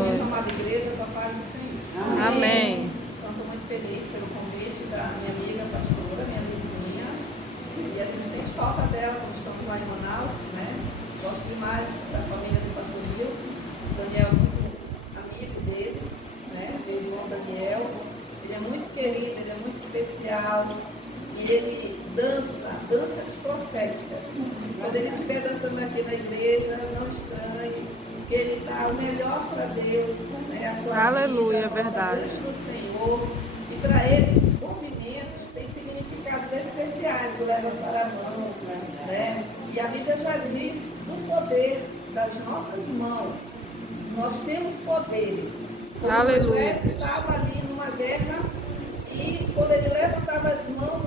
Minha amada igreja, com a paz do Senhor. Amém. Então, estou muito feliz pelo convite da minha amiga pastora, minha vizinha. E a gente sente falta dela quando estamos lá em Manaus, né? Gosto demais da família do pastor Wilson. Daniel é muito amigo deles, né? Meu irmão Daniel. Ele é muito querido, ele é muito especial. E ele dança, danças proféticas. Quando ele estiver dançando aqui na igreja, não estranhe, porque ele dá o melhor para Deus, né? A sua Aleluia, vida, verdade. do Senhor. E para ele, movimentos têm significados especiais do leva para a mão, né? E a Bíblia já diz do poder das nossas mãos. Nós temos poderes. Aleluia. Moisés estava ali numa guerra e quando ele levantava as mãos,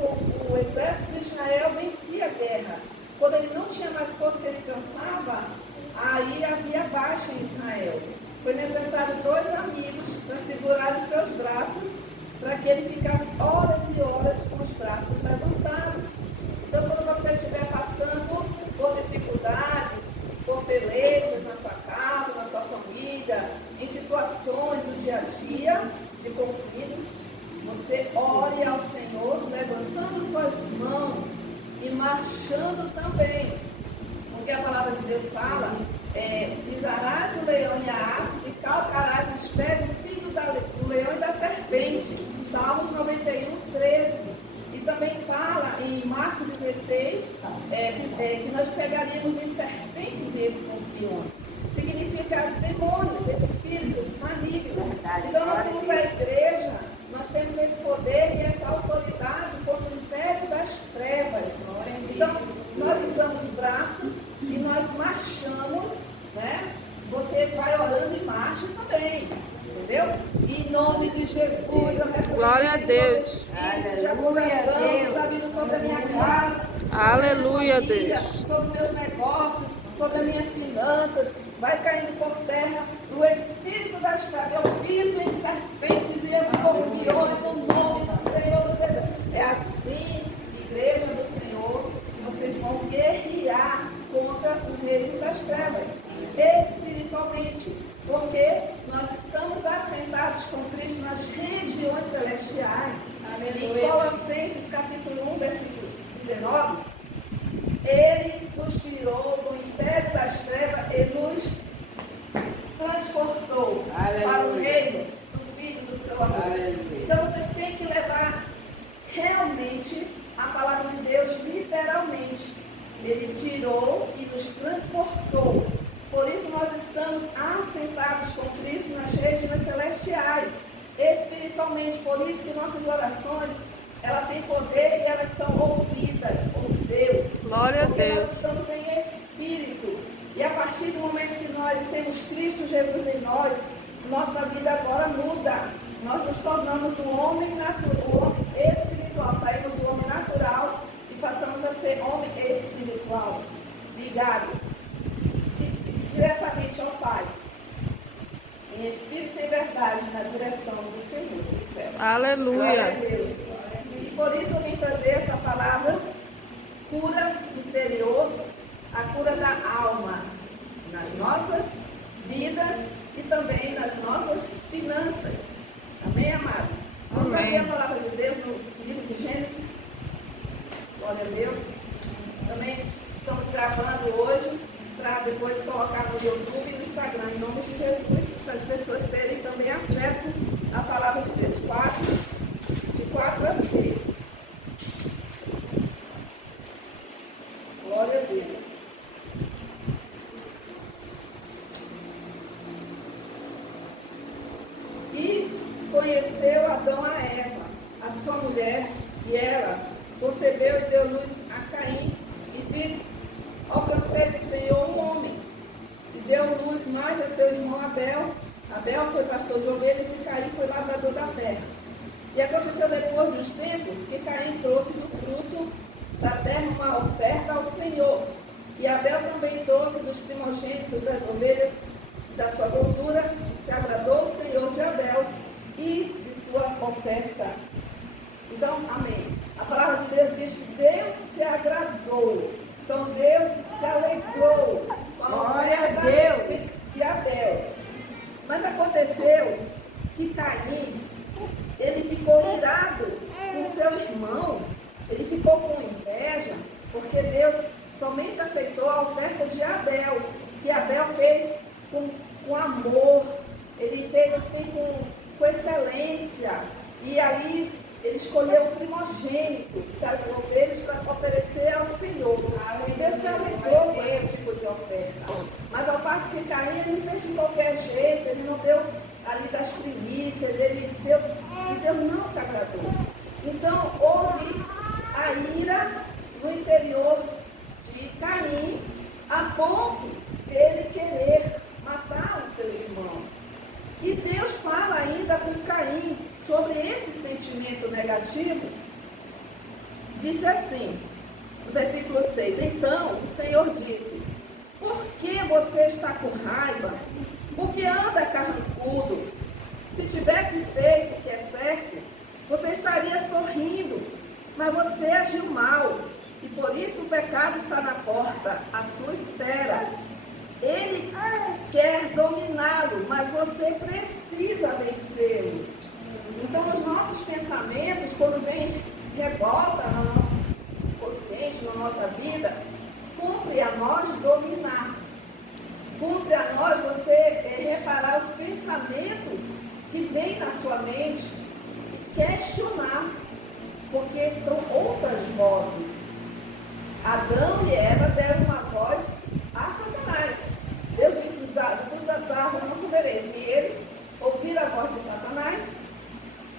o exército de Israel vencia a guerra. Quando ele não tinha mais força, que ele cansava, aí havia baixa em Israel. Foi necessário 2 amigos para segurar os seus braços, para que ele ficasse horas e horas com os braços levantados. Então, quando você estiver passando por dificuldades, por pelejas na sua casa, na sua família, em situações do dia a dia, de conflitos, você ore ao Senhor, levantando suas mãos e marchando também. Porque a palavra de Deus fala, pisarás o leão e a aspa e calcarás os pés do filho do leão e da serpente. Salmos 91, 13. E também fala em Marcos 16, que nós pegaríamos em serpentes e escorpiões. Significa demônios, espíritos malignos. Então nós somos a igreja, nós temos esse poder e essa autoridade contra o império das trevas. Então, nós usamos braços e nós marchamos, né? Você vai orando e marcha também, entendeu? E em nome de Jesus, eu repreendo Glória a Deus. de acusação que está vindo sobre a minha casa, Aleluia, sobre a minha família, Deus. sobre meus negócios, sobre as minhas finanças, vai caindo por terra o espírito das trevas. Eu piso em serpentes e escorpiões no nome do Senhor dos Exércitos. É assim, igreja do Senhor, que vocês vão guerrear contra o reino das trevas, espiritualmente, porque nós estamos assentados com Cristo nas regiões celestiais. Em Colossenses capítulo 1, versículo 19, Ele nos tirou do império das trevas e nos transportou para o reino do Filho do seu amor. Então vocês têm que levar realmente a palavra de Deus literalmente. Ele tirou e nos transportou. Por isso nós estamos assentados com Cristo nas regiões celestiais, espiritualmente. Por isso que nossas orações, elas têm poder e elas são ouvidas por Deus. Glória a porque Deus. nós estamos em espírito. E a partir do momento que nós temos Cristo Jesus em nós, nossa vida agora muda. Nós nos tornamos um homem natural, um homem espiritual. Saímos do homem natural e passamos a ser homem espiritual, ligado diretamente ao Pai, em espírito e verdade, na direção do Senhor dos céus. Aleluia. Glória a Deus. E por isso eu vim trazer essa palavra, cura interior, a cura da alma, nas nossas vidas e também nas nossas finanças. Amém, amado? Vamos abrir a palavra de Deus no livro de Gênesis. Glória a Deus. Também estamos gravando hoje para depois colocar no YouTube e no Instagram, em nome de Jesus, para as pessoas terem também acesso à palavra de Deus. De 4 a 6. Glória a Deus. E conheceu Adão a Eva, a sua mulher, e ela concebeu e deu luz a Caim, e disse: alcancei do Senhor um homem. E deu luz mais a seu irmão Abel. Abel foi pastor de ovelhas e Caim foi lavrador da terra. E aconteceu depois dos tempos que Caim trouxe do fruto da terra uma oferta ao Senhor. E Abel também trouxe dos primogênitos das ovelhas e da sua gordura. E se agradou o Senhor de Abel e de sua oferta. Então, amém. A palavra de Deus diz que Deus se agradou. Então Deus se alegrou com a oferta de Abel. Mas aconteceu que Caim, ele ficou irado com seu irmão, ele ficou com inveja, porque Deus somente aceitou a oferta de Abel, que Abel fez com amor, ele fez assim com excelência, e aí ele escolheu o primogênito das ovelhas para oferecer ao Senhor. E Deus se alegrou com esse tipo de oferta. Mas ao passo que Caim, ele fez de qualquer jeito, ele não deu ali das primícias, e Deus não se agradou. Então houve a ira no interior de Caim, a ponto dele querer matar o seu irmão. E Deus fala ainda com Caim sobre esse sentimento negativo. Disse assim, no versículo 6, então o Senhor disse, por que você está com raiva? Por que anda carrancudo? Se tivesse feito o que é certo, você estaria sorrindo, mas você agiu mal, e por isso o pecado está na porta, à sua espera. Ele quer dominá-lo, mas você precisa vencê-lo. Então, os nossos pensamentos, quando vem revolta no nosso consciente, na nossa vida, cumpre a nós dominar. Cumpre a nós você reparar os pensamentos que vêm na sua mente e questionar, porque são outras vozes. Adão e Eva deram uma voz a Satanás. Deus disse, do fruto da árvore não comereis. E eles ouviram a voz de Satanás.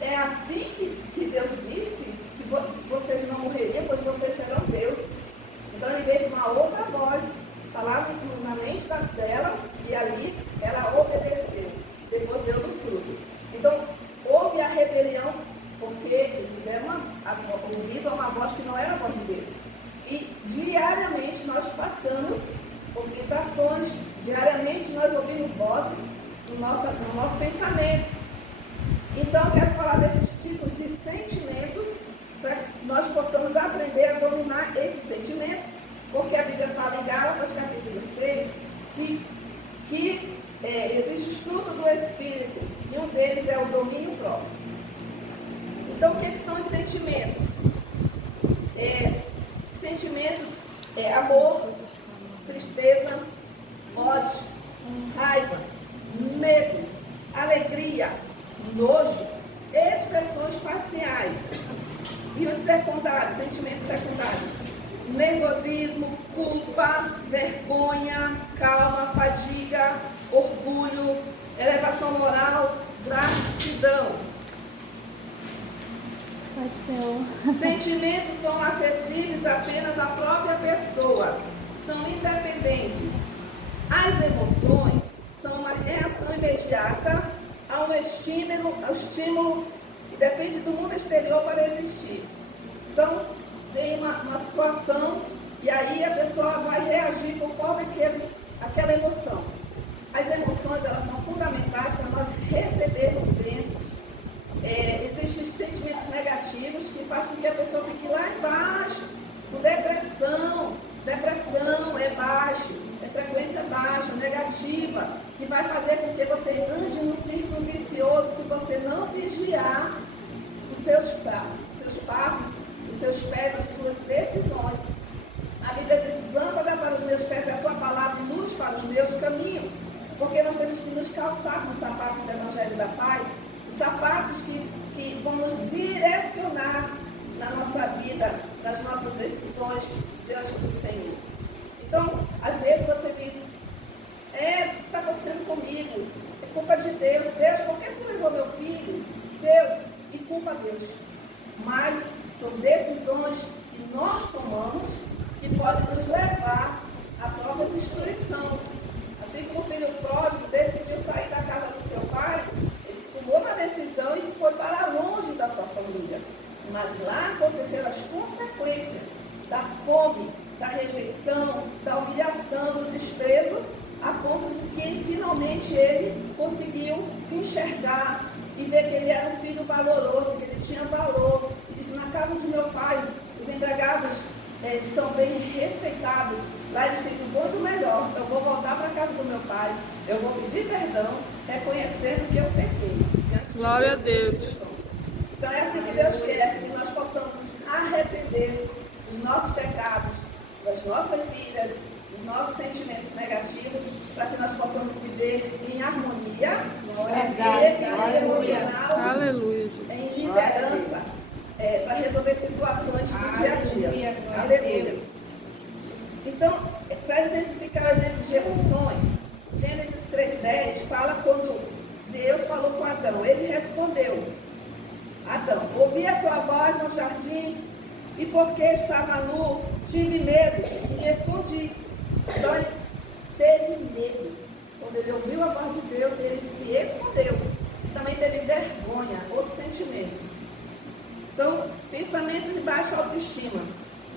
É assim que Deus disse que vocês não morreriam, pois vocês serão deuses. Então ele veio com uma outra voz, falar na mente dela, e ali ela obedeceu. Depois deu do fruto. Então houve a rebelião, porque eles tiveram ouvido uma voz que não era a voz de Deus. E diariamente nós passamos por tentações, diariamente nós ouvimos vozes no nosso pensamento. Então eu quero falar desses tipos de sentimentos, para que nós possamos aprender a dominar esses sentimentos, porque a Bíblia fala em Gálatas capítulo 6, que existe o fruto do Espírito, e um deles é o domínio próprio. Então o que são os sentimentos? Sentimentos é amor, tristeza, ódio, raiva, medo, alegria, nojo, expressões faciais. E os secundários, sentimentos secundários: nervosismo, culpa, vergonha, calma, fadiga, orgulho, elevação moral, gratidão. Sentimentos são acessíveis apenas à própria pessoa, são independentes. As emoções são uma reação imediata a um estímulo que depende do mundo exterior para existir. Então, tem uma situação e aí a pessoa vai reagir conforme aquela emoção. As emoções, elas são fundamentais para nós recebermos bênçãos. Existem sentimentos negativos que fazem com que a pessoa fique lá embaixo, com depressão. Depressão é baixo, é frequência baixa, negativa, que vai fazer com que você ande num ciclo vicioso se você não vigiar os seus passos, os seus pés, as suas decisões. A Bíblia diz, lâmpada para os meus pés é a tua palavra e luz para os meus caminhos. Porque nós temos que nos calçar nos sapatos do Evangelho da Paz, os sapatos que vão nos direcionar na nossa vida, nas nossas decisões diante do Senhor. Então, às vezes você diz, isso está acontecendo comigo, é culpa de Deus, por que tu levou meu filho? Deus, e culpa Deus. Mas são decisões que nós tomamos que podem nos levar à própria destruição. Assim como o filho pródigo decidiu sair da casa do seu pai, ele tomou uma decisão e foi para longe da sua família. Mas lá aconteceram as consequências da fome, da rejeição, da humilhação, do desprezo, a ponto de que finalmente ele conseguiu se enxergar e ver que ele era um filho valoroso, que ele tinha valor. E disse, na casa do meu pai, os empregados são bem respeitados. Lá eles têm do bom e do melhor. Eu vou voltar para a casa do meu pai, eu vou pedir perdão reconhecendo que eu pequei. Diante de Glória a Deus. Então é assim que Deus quer, que nós possamos nos arrepender dos nossos pecados, das nossas iras, dos nossos sentimentos negativos, para que nós possamos viver em harmonia, emocional, Aleluia. em liderança, para resolver situações do dia a dia. Aleluia. Então, para exemplificar o exemplo de emoções, Gênesis 3:10 fala quando Deus falou com Adão. Ele respondeu: Adão, ouvi a tua voz no jardim e porque estava nu, tive medo e me escondi. Então ele teve medo. Quando ele ouviu a voz de Deus, ele se escondeu. Também teve vergonha, outro sentimento. Então, pensamento de baixa autoestima.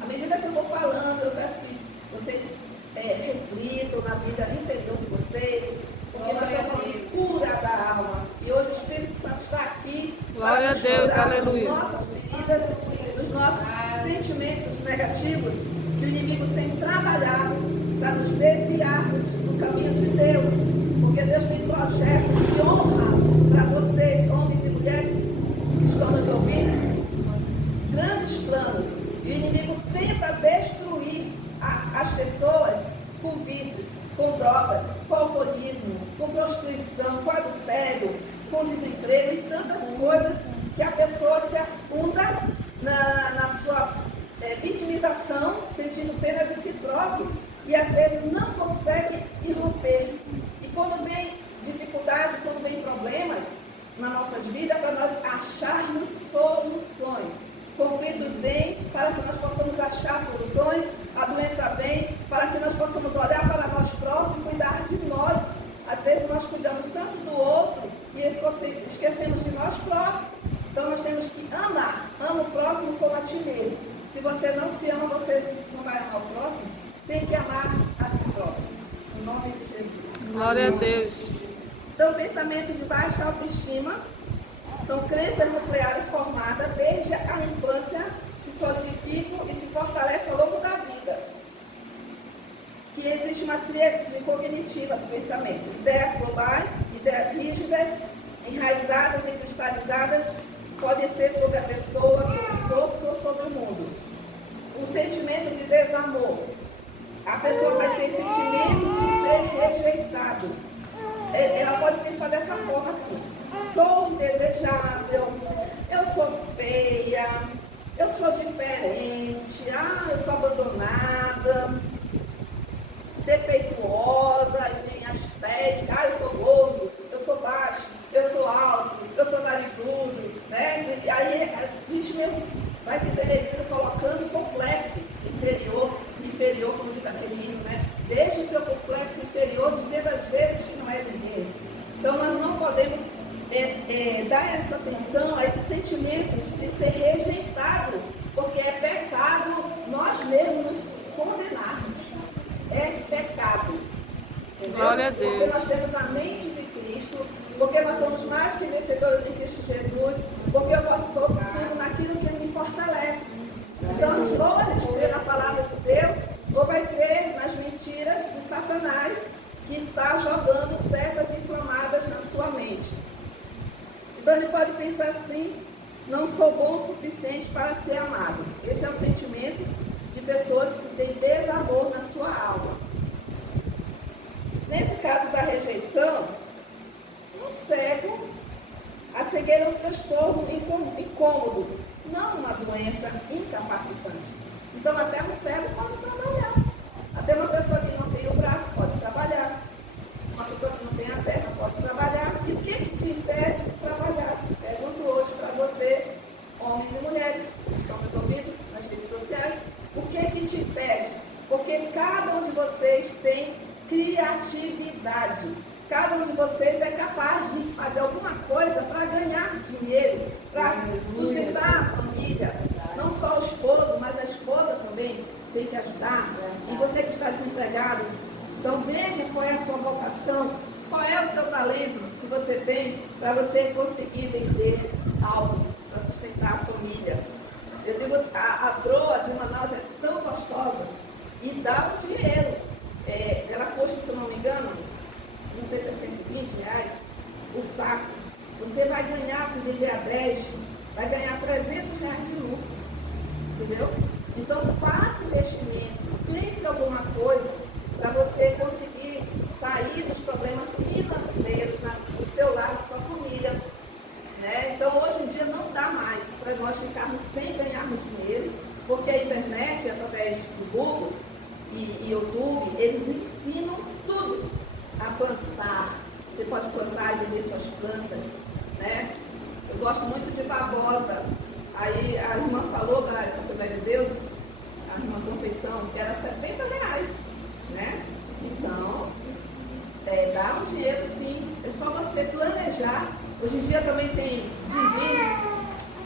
À medida que eu vou falando, eu peço que vocês reflitam na vida interior de vocês, porque nós estamos falando de cura da alma. E hoje o Espírito Santo está aqui. Glória a Deus, aleluia. Das nossas feridas, dos nossos sentimentos negativos, que o inimigo tem trabalhado para nos desviarmos do caminho de Deus. Porque Deus tem projetos de honra para vocês, homens e mulheres que estão nos ouvindo. Grandes planos. E o inimigo tenta destruir as pessoas com vícios, com drogas, com alcoolismo, com prostituição, com adultério, com desemprego e tantas coisas que a pessoa se afunda na sua vitimização, sentindo pena de si próprio e às vezes não consegue irromper. E quando vem dificuldade, quando vem problemas nas nossas vidas, para nós acharmos soluções. Conflitos vêm para que nós possamos achar soluções, a doença vem para que nós possamos olhar para nós próprios e cuidar de nós. Às vezes nós cuidamos tanto do outro e esquecemos de nós próprios. Então nós temos que amar. Ama o próximo como a ti mesmo. Se você não se ama, você não vai amar o próximo. Tem que amar a si próprio. Em nome de Jesus. Glória a Deus. Então, pensamento de baixa autoestima são crenças nucleares formadas desde a infância, se solidificam e se fortalecem ao longo da vida. Que existe uma tríade cognitiva do pensamento. Ideias globais, ideias rígidas, enraizadas e cristalizadas, podem ser sobre a pessoa, sobre os outros ou sobre o mundo. O sentimento de desamor. A pessoa vai ter sentimento de ser rejeitado. Ela pode pensar dessa forma assim: sou indesejável, eu sou feia, eu sou diferente, eu sou abandonada, defeituosa, e tem a estética, eu sou gordo, eu sou baixo, eu sou alto, eu sou narigudo, né? E aí a gente mesmo vai se derretendo, colocando complexos inferior, como diz aquele hino, né? Deixe o seu complexo inferior dizendo às vezes que não é ninguém. Então nós não podemos dar essa atenção a esses sentimentos de ser rejeitado, porque é pecado nós mesmos nos condenarmos. É pecado. Entendeu? Glória a Deus. Porque nós temos a mente de Cristo, porque nós somos mais que vencedores em Cristo Jesus, porque eu posso tudo naquilo que Ele me fortalece. Então, ou a gente crê na palavra de Deus, ou vai crer nas mentiras de Satanás, que está jogando setas inflamadas na sua mente. Então, ele pode pensar assim: não sou bom o suficiente para ser amado. Esse é o sentimento de pessoas que têm desamor na sua alma. Nesse caso da rejeição, um cego, a cegueira é um transtorno incômodo, não uma doença incapacitante. Então, até um cego pode trabalhar. Até uma pessoa que não tem o braço pode trabalhar. Uma pessoa que não tem a perna pode trabalhar. E o que te impede de trabalhar? Pergunto hoje para você, homens e mulheres que estão nos ouvindo nas redes sociais, o que te impede? Porque cada um de vocês tem criatividade. Cada um de vocês é capaz de fazer alguma coisa para ganhar dinheiro, para sustentar a família. Não só o esposo, mas a esposa também tem que ajudar. E você que está desempregado, então veja qual é a sua vocação, qual é o seu talento que você tem para você conseguir vender algo para sustentar a família. Eu digo, a broa de Manaus é tão gostosa e dá um dinheiro. Ela custa, se eu não me engano, não sei se é R$120, Você vai ganhar, se vender a 10, vai ganhar R$300 de lucro. Entendeu? Então, faça investimento, pense alguma coisa para você conseguir sair dos problemas financeiros do seu lar, da sua família. Né? Então, hoje em dia não dá mais para nós ficarmos sem ganharmos dinheiro, porque a internet, através do Google e YouTube, eles ensinam tudo a plantar. Você pode plantar e vender suas plantas. Né? Eu gosto muito de babosa. Aí a irmã falou da Assembleia de Deus, a irmã Conceição, que era R$70, né? Então, dá um dinheiro sim, é só você planejar. Hoje em dia também tem dindins,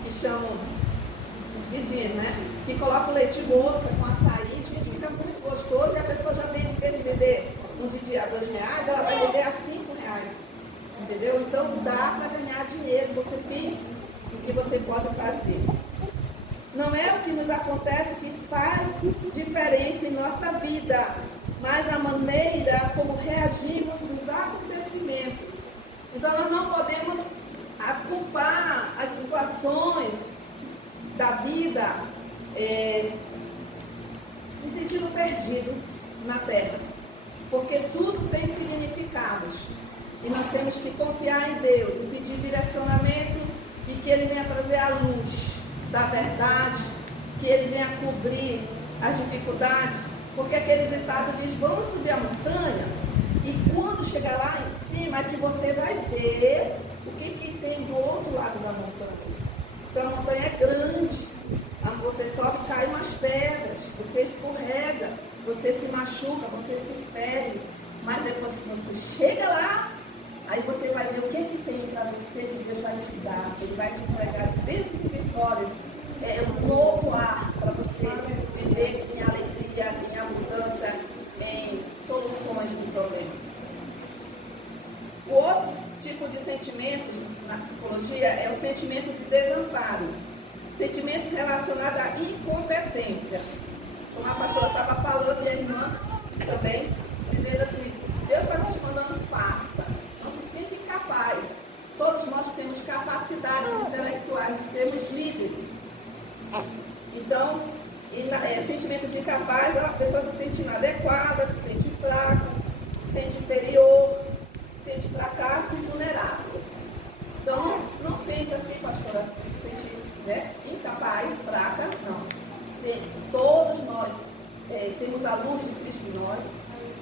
que chamam de dindins, né? Que coloca o leite moça com açaí, que fica muito gostoso e a pessoa já vem, em vez de vender um dindi a R$2, ela vai vender a R$5. Entendeu? Então dá para ganhar dinheiro, você pense o que você pode fazer. Não é o que nos acontece que faz diferença em nossa vida, mas a maneira como reagimos nos acontecimentos. Então nós não podemos culpar as situações da vida se sentindo perdido na terra, porque tudo tem significados. E nós temos que confiar em Deus e pedir direcionamento e que Ele venha trazer a luz da verdade, que Ele venha cobrir as dificuldades, porque aquele ditado diz, vamos subir a montanha e quando chegar lá em cima é que você vai ver o que tem do outro lado da montanha. Então a montanha é grande, você sobe e cai umas pedras, você escorrega, você se machuca, você se fere, mas depois que você chega lá, aí você vai ver o que tem para você, que Deus vai te dar. Ele vai te entregar bênçãos e vitórias, um novo ar para você viver em alegria, em abundância, em soluções de problemas. O outro tipo de sentimentos na psicologia é o sentimento de desamparo. Sentimento relacionado à incompetência. Como a pastora estava falando, e a irmã também, dizendo assim, Deus está te mandando, faça. Capaz. Todos nós temos capacidades intelectuais de sermos líderes. Então, sentimento de incapaz, a pessoa se sente inadequada, se sente fraca, se sente inferior, se sente fracasso e vulnerável. Então, não pense assim, pastora, se sentir incapaz, fraca, não. Todos nós temos a luz de Cristo em nós.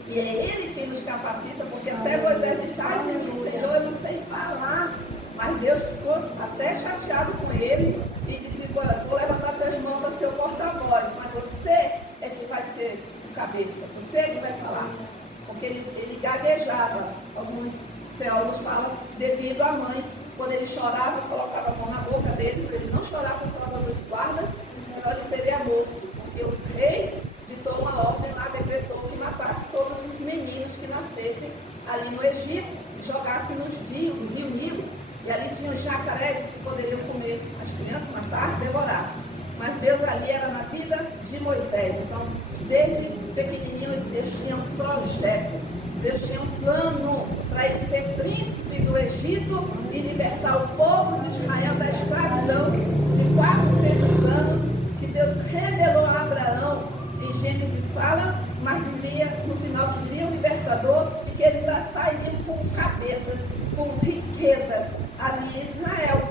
E é Ele quem nos capacita, porque até Moisés disse, Senhor, eu não sei falar. Mas Deus ficou até chateado com ele e disse, vou levantar teu irmão para ser o porta-voz, mas você é que vai ser o cabeça, você é que vai falar. Porque ele gaguejava, alguns teólogos falam, devido à mãe. Quando ele chorava, colocava a mão na boca dele, para ele não chorar por causa dos guardas, senão ele seria morto. Porque o rei ditou uma ordem lá, decretou que matasse todos os meninos que nascessem ali no Egito e jogassem nos rios, no rio Nilo. E ali tinham jacarés que poderiam comer as crianças, matar, devorar. Mas Deus ali era na vida de Moisés. Então, desde pequenininho, Deus tinha um projeto. Deus tinha um plano para ele ser príncipe do Egito e libertar o povo de Israel da escravidão de 400 anos, que Deus revelou a Abraão. Em Gênesis fala, mas diria, no final que viria o libertador e que eles sairiam com cabeças, com riquezas ali em Israel.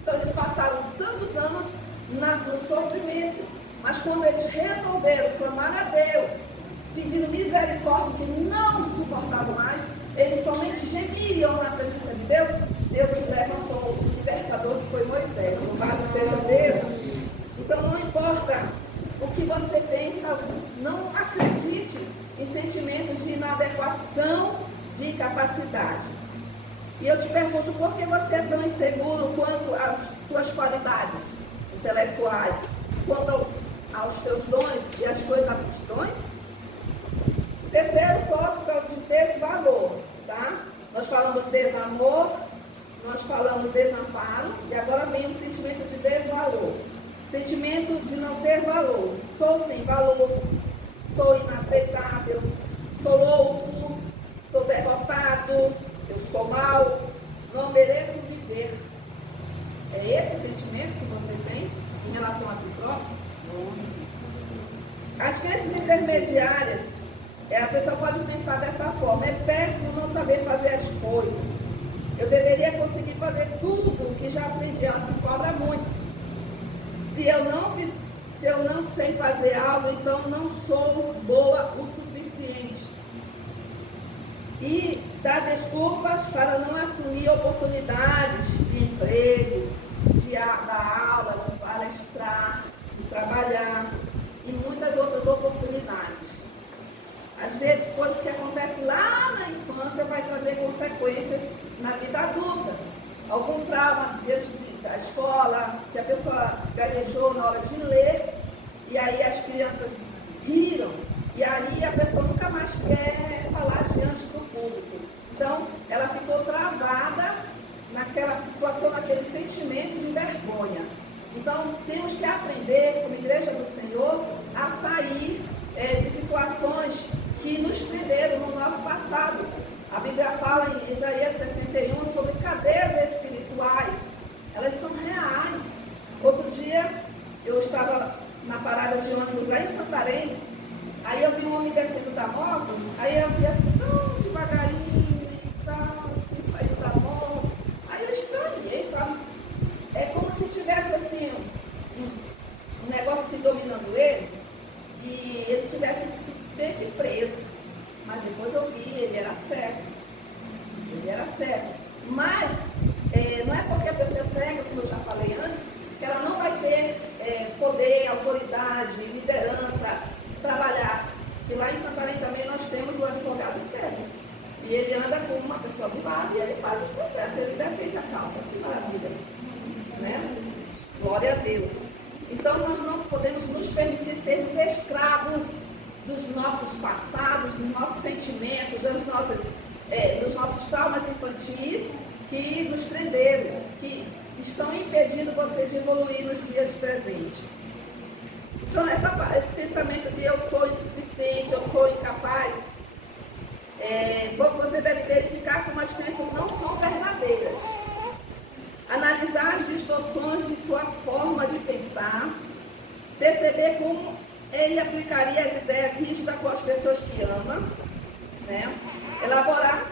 Então eles passaram tantos anos no sofrimento, mas quando eles resolveram clamar a Deus, pedindo misericórdia, que não suportavam mais, eles somente gemiam na presença de Deus. Deus se levantou o libertador, que foi Moisés. Louvado seja Deus. Então não importa o que você pensa, não acredite em sentimentos de inadequação, de incapacidade. E eu te pergunto, por que você é tão inseguro quanto às suas qualidades intelectuais, quanto aos teus dons e às tuas aptidões? O terceiro tópico é o de desvalor, tá? Nós falamos desamor, nós falamos desamparo, e agora vem o sentimento de desvalor. Sentimento de não ter valor. Sou sem valor, sou inaceitável, sou louco, sou derrotado, eu sou mau, não mereço viver. Eu deveria conseguir fazer tudo o que já aprendi. Ela se cobra muito. Se eu não sei fazer algo, então não sou boa o suficiente. E dá desculpas para não assumir oportunidades de emprego, de dar aula, de palestrar, de trabalhar e muitas outras oportunidades. Às vezes, coisas que acontecem lá na infância vai trazer consequências na vida adulta. Algum trauma diante da escola, que a pessoa gaguejou na hora de ler, e aí as crianças riram, e aí a pessoa nunca mais quer falar diante do público. Então, ela ficou travada naquela situação, naquele sentimento de vergonha. Então, temos que aprender, como Igreja do Senhor, a sair de situações que nos prenderam no nosso passado. A Bíblia fala em Isaías 61 sobre cadeias espirituais. Elas são reais. Outro dia, eu estava na parada de ônibus lá em Santarém, aí eu vi um homem descendo da moto, aí eu vi assim, tão devagarinho e tal, assim, saindo da moto. Aí eu estranhei, sabe? É como se tivesse assim, um negócio assim dominando ele, e ele tivesse se pego preso. Mas depois eu vi, ele era cego. Ele era cego. Mas não é porque a pessoa é cega, como eu já falei antes, que ela não vai ter poder, autoridade, liderança, trabalhar. E lá em Santarém também nós temos o advogado cego. E ele anda com uma pessoa do lado e ele faz o processo, ele defende a causa. Que maravilha. Né? Glória a Deus. Então nós não podemos nos permitir sermos escravos dos nossos passados, dos nossos sentimentos, dos nossos traumas infantis que nos prenderam, que estão impedindo você de evoluir nos dias presentes. Então, esse pensamento de eu sou insuficiente, eu sou incapaz, você deve verificar como as crenças não são verdadeiras. Analisar as distorções de sua forma de pensar, perceber como ele aplicaria as ideias rígidas com as pessoas que ama, né? Elaborar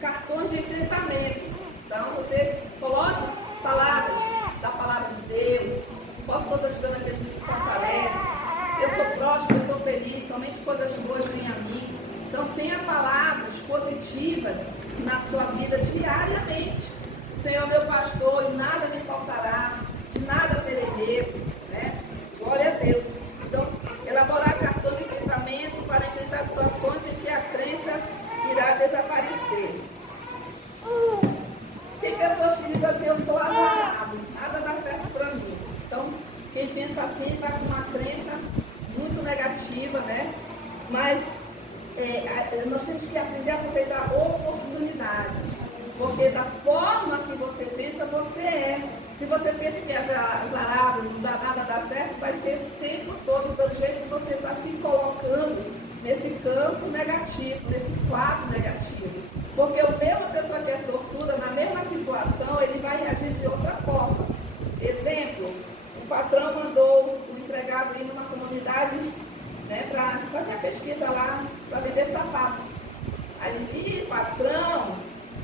cartões de enfrentamento. Então, você coloca palavras da palavra de Deus, posso estar estudando aquele que me fortalece, eu sou próspero, eu sou feliz, somente coisas boas vêm a mim. Então, tenha palavras positivas na sua vida diariamente. O Senhor é meu pastor e nada me faltará, de nada terei medo, né? Glória a Deus. Então, elaborar cartões de enfrentamento para enfrentar situações em que a crença irá desaparecer. Tem pessoas que dizem assim, eu sou azarado, nada dá certo para mim. Então, quem pensa assim está com uma crença muito negativa, né? Mas nós temos que aprender a aproveitar oportunidades. Porque da forma que você pensa, você é. Se você pensa que é azarado, não dá nada, dá certo, vai ser o tempo todo do jeito que você está se colocando nesse campo negativo, nesse quadro negativo. Porque o mesmo pessoa que é sortuda, na mesma situação, ele vai reagir de outra forma. Exemplo, o patrão mandou o empregado ir numa comunidade, né, para fazer a pesquisa lá, para vender sapatos. Aí ele, patrão,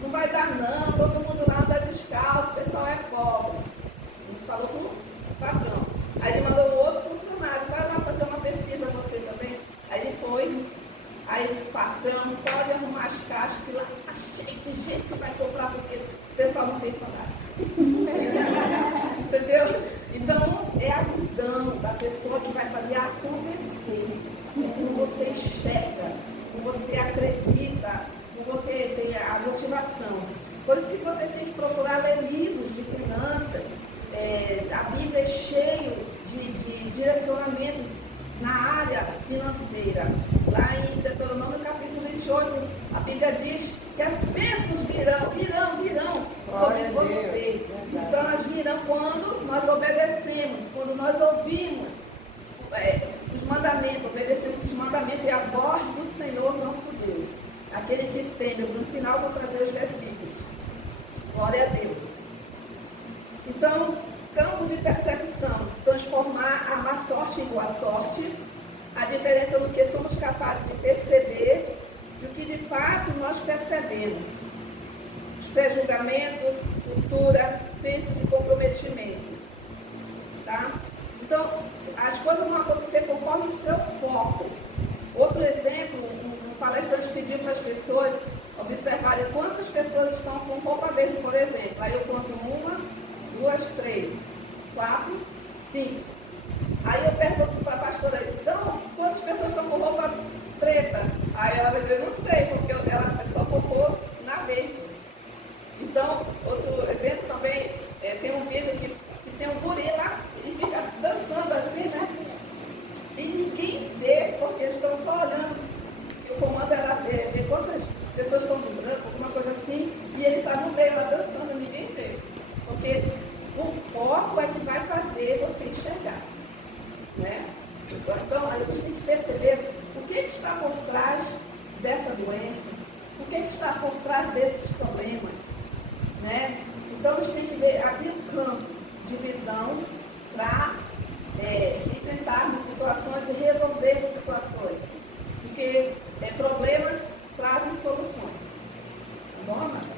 não vai dar não, todo mundo lá anda descalço, o pessoal é pobre. Ele falou com o patrão. Aí ele mandou um outro funcionário, vai lá fazer uma pesquisa você também. Aí ele foi, aí esse patrão pode arrumar as caixas, que lá tá cheio de gente que vai comprar, porque o pessoal não tem salário. Entendeu? Então, é a visão da pessoa que vai fazer acontecer. É como você enxerga, como você acredita, como você tem a motivação. Por isso que você tem que procurar ler livros de finanças. A Bíblia é cheio de direcionamentos na área financeira. Lá em Deuteronômio capítulo 28, a Bíblia diz que as bênçãos virão sobre você. Então elas virão quando nós obedecemos, quando nós ouvimos os mandamentos, obedecemos os mandamentos e a voz do Senhor nosso Deus. Aquele que teme. No final vou trazer os versículos. Glória a Deus. Então, campo de percepção, transformar a má sorte em boa sorte, a diferença do que somos capazes de perceber e o que de fato nós percebemos. Os julgamentos, cultura, senso de comprometimento. Tá? Então, as coisas vão acontecer conforme o seu foco. Outro exemplo, um palestrante pediu para as pessoas observarem quantas pessoas estão com roupa verde, por exemplo. Aí eu conto 1, 2, 3, 4, 5. Aí eu pergunto para a pastora, então, quantas pessoas estão com roupa preta? Aí ela vai dizer, não sei, porque ela só focou na verde. Então, outro exemplo também, tem um vídeo que tem um guri lá, ele fica dançando assim, né? E ninguém vê, porque estão só olhando. E o comando era ver quantas pessoas estão de branco, alguma coisa assim, e ele está no meio lá dançando, ninguém vê. Porque o foco é que vai fazer você enxergar. Né? Então, a gente tem que perceber o que está por trás dessa doença, o que está por trás desses problemas. Né? Então, a gente tem que ver, abrir um campo de visão para enfrentarmos situações e resolvermos situações. Porque problemas trazem soluções. Tá bom, amados?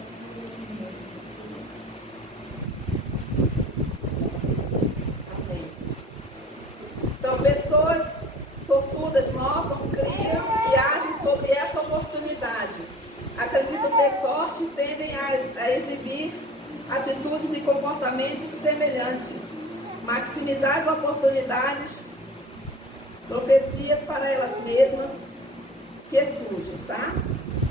Amém. Então, pessoas sortudas notam, criam e agem sobre essa oportunidade. Acreditam ter sorte e tendem a exibir atitudes e comportamentos semelhantes. Maximizar as oportunidades, profecias para elas mesmas que surgem, tá?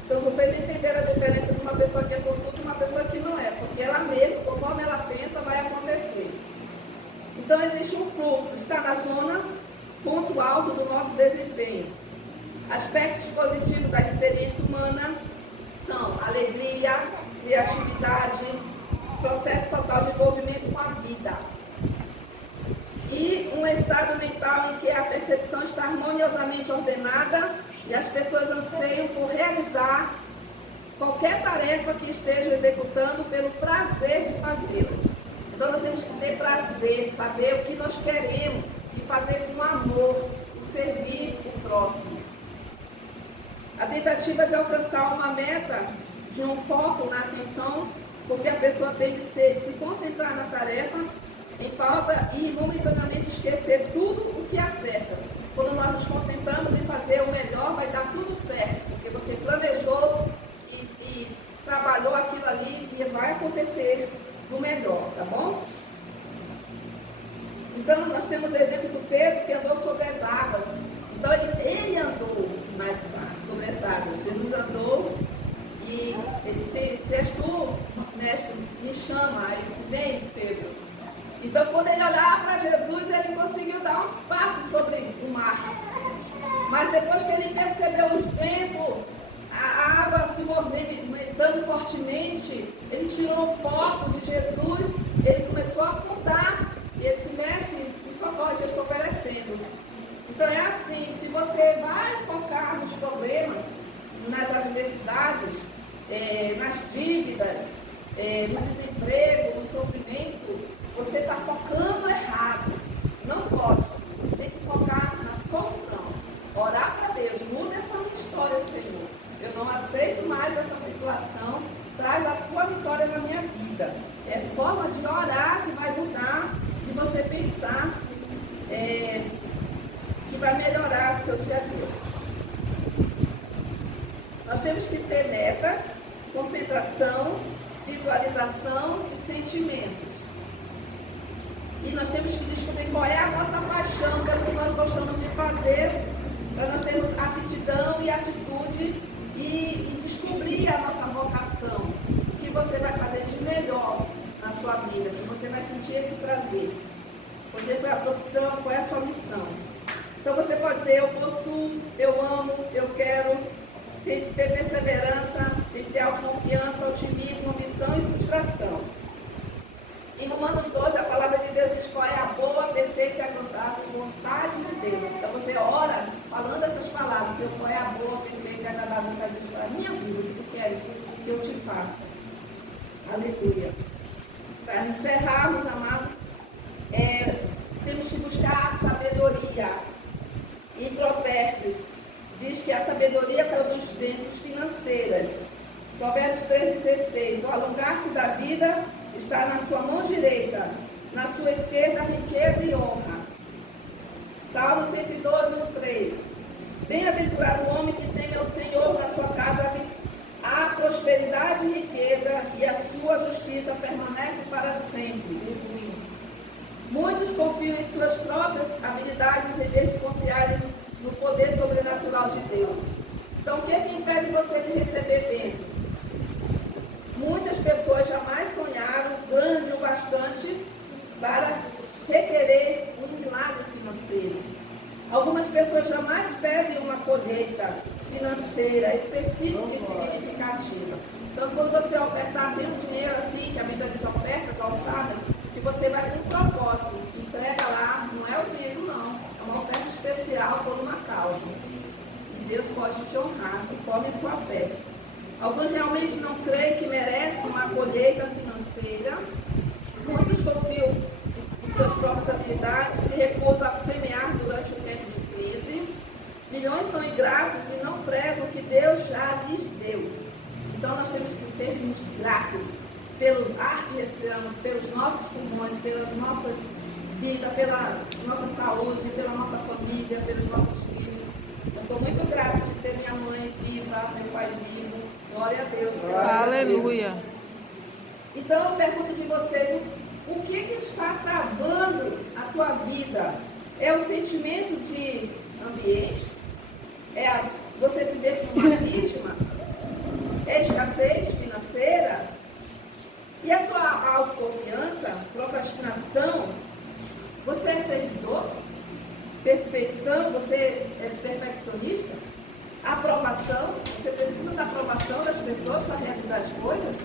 Então vocês entenderam a diferença de uma pessoa que é sortuda e uma pessoa que não é, porque ela mesma, conforme ela pensa, vai acontecer. Então existe um fluxo, está na zona, ponto alto do nosso desempenho. Aspectos positivos da experiência humana são alegria, criatividade, processo total de envolvimento com a vida. E um estado mental em que a percepção está harmoniosamente ordenada e as pessoas anseiam por realizar qualquer tarefa que estejam executando pelo prazer de fazê-las. Então nós temos que ter prazer, saber o que nós queremos e fazer com amor, o servir o próximo. A tentativa de alcançar uma meta de um foco na atenção, porque a pessoa tem que se concentrar na tarefa em pauta e momentaneamente esquecer tudo o que acerta. Quando nós nos concentramos em fazer o melhor, vai dar tudo certo, porque você planejou e trabalhou aquilo ali e vai acontecer o melhor, tá bom? Então, nós temos o exemplo do Pedro que andou sobre as águas. Então, ele andou sobre as águas. Jesus andou e ele disse, se és tu, mestre, me chama. Aí ele disse, vem, Pedro. Então, quando ele olhava para Jesus, ele conseguiu dar uns passos sobre o mar. Mas depois que ele percebeu o vento, a água se movimentando fortemente, ele tirou o foco de Jesus, ele começou a afundar. E ele disse, mestre, me socorre que eu estou perecendo. Então é assim, se você vai focar nos problemas, nas adversidades, nas dívidas, no desemprego, no sofrimento, você está focando errado. Não pode. Tem que focar na solução. Orar para Deus. Muda essa minha história, Senhor. Eu não aceito mais essa situação. Traz a tua vitória na minha vida. É forma de orar que vai mudar, de você pensar que vai melhorar o seu dia a dia. Nós temos que ter metas, concentração, visualização e sentimentos. E nós temos que descobrir qual é a nossa paixão, que é o que nós gostamos de fazer, para nós termos aptidão e atitude e descobrir a nossa vocação, o que você vai fazer de melhor na sua vida, que você vai sentir esse prazer. Por exemplo, é a profissão, qual é a sua missão. Então você pode dizer, eu possuo, eu amo, eu quero, tem que ter perseverança, tem que ter autoconfiança, otimismo, ambição e frustração. Em Romanos 12, a palavra de Deus diz qual é a boa, perfeita e agradável vontade de Deus. Então você ora falando essas palavras, Senhor, qual é a boa, perfeita e agradável vontade de Deus para a minha vida, o que tu queres que eu te faça. Aleluia. Para encerrarmos, amados, temos que buscar a sabedoria. Em Provérbios, diz que a sabedoria produz bênçãos financeiras. Provérbios 3,16. O alongar-se vida está na sua mão direita, na sua esquerda riqueza e honra. Salmo 112:3. Bem-aventurado o homem que teme ao Senhor, na sua casa há prosperidade e riqueza, e a sua justiça permanece para sempre. Muitos confiam em suas próprias habilidades em vez de confiarem no poder sobrenatural de Deus. Então, o que é que impede você de receber bênçãos? Muitas pessoas jamais sonharam grande o bastante para requerer um milagre financeiro. Algumas pessoas jamais pedem uma colheita financeira específica e significativa. Então, quando você ofertar, tem um dinheiro assim, que a Bíblia diz ofertas alçadas, que você vai com um propósito, entrega lá, não é o dízimo não, é uma oferta especial por uma causa. E Deus pode te honrar, conforme a sua fé. Alguns realmente não creem que merecem uma colheita financeira. Muitos confiam em suas próprias habilidades, se recusam a semear durante o tempo de crise. Milhões são ingratos e não prezam o que Deus já lhes deu. Então nós temos que sermos gratos pelo ar que respiramos, pelos nossos pulmões, pelas nossas vidas, pela nossa saúde, pela nossa família, pelos nossos filhos. Eu sou muito grata de ter minha mãe viva, meu pai vivo. Glória a Deus. Aleluia. Então eu pergunto de vocês, o que está travando a tua vida? É o sentimento de ambiente? É você se ver como uma vítima? É escassez financeira? E a tua autoconfiança, procrastinação? Você é servidor? Perfeição? Você é perfeccionista? Aprovação? Você precisa da aprovação das pessoas para realizar as coisas?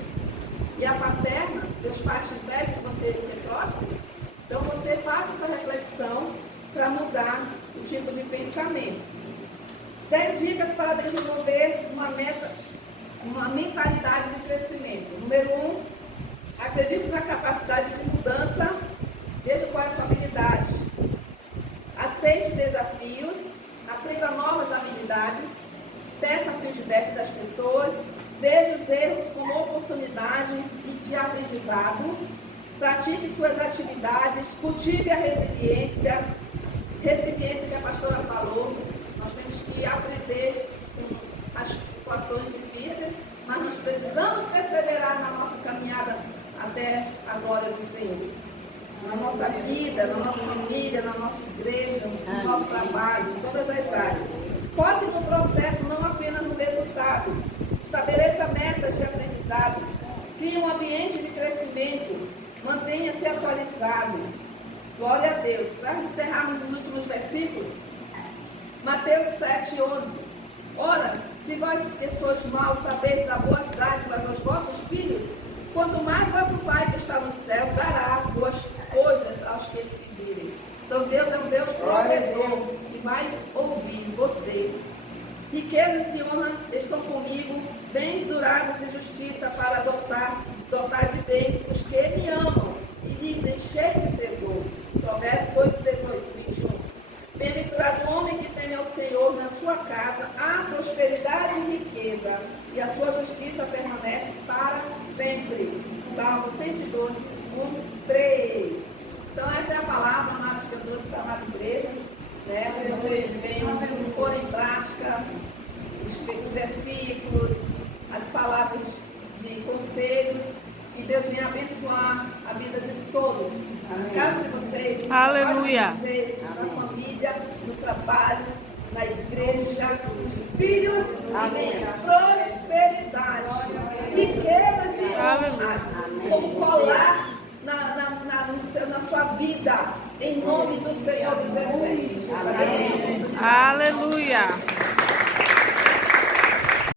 E a paterna? Teus pais te pedem que você seja próspero? Então você faça essa reflexão para mudar o tipo de pensamento. 10 dicas para desenvolver uma mentalidade de crescimento. Número 1, acredite na capacidade de mudança. Veja qual é a sua habilidade. Aceite desafios, aprenda novas habilidades, peça feedback das pessoas, veja os erros como oportunidade de aprendizado, pratique suas atividades, cultive a resiliência que a pastora falou. Nós temos que aprender com as situações difíceis, mas nós precisamos perseverar na nossa caminhada até a glória do Senhor. Na nossa vida, na nossa família, na nossa igreja, no nosso trabalho, em todas as áreas. Foque no processo, não apenas no resultado. Estabeleça metas de aprendizado. Crie um ambiente de crescimento. Mantenha-se atualizado. Glória a Deus. Para encerrarmos os últimos versículos, Mateus 7:11. Ora, se vós que sois maus sabeis dar boas dádivas aos vossos filhos, quanto mais vosso Pai que está nos céus dará boas coisas aos que lhe pedirem. Então Deus é um Deus provedor que vai ouvir você. Riquezas e honras estão comigo, bens duráveis e justiça para dotar de bens os que me amam e lhes encher de tesouros. Provérbios 8:18-21. Bem-aventurado o homem que teme ao Senhor, na sua casa há prosperidade e riqueza, e a sua justiça permanece para sempre. Salmo 112:3. Então essa é a palavra, amados, que eu trouxe para a igreja, né? Vocês venham pôr em prática os versículos, as palavras de conselhos, e Deus venha abençoar a vida de todos, na casa de vocês, Aleluia. de vocês, na família, no trabalho, na igreja, nos filhos, amém. Prosperidade, riquezas e honras, como colar na sua vida, em nome do Senhor dos Exércitos. Aleluia.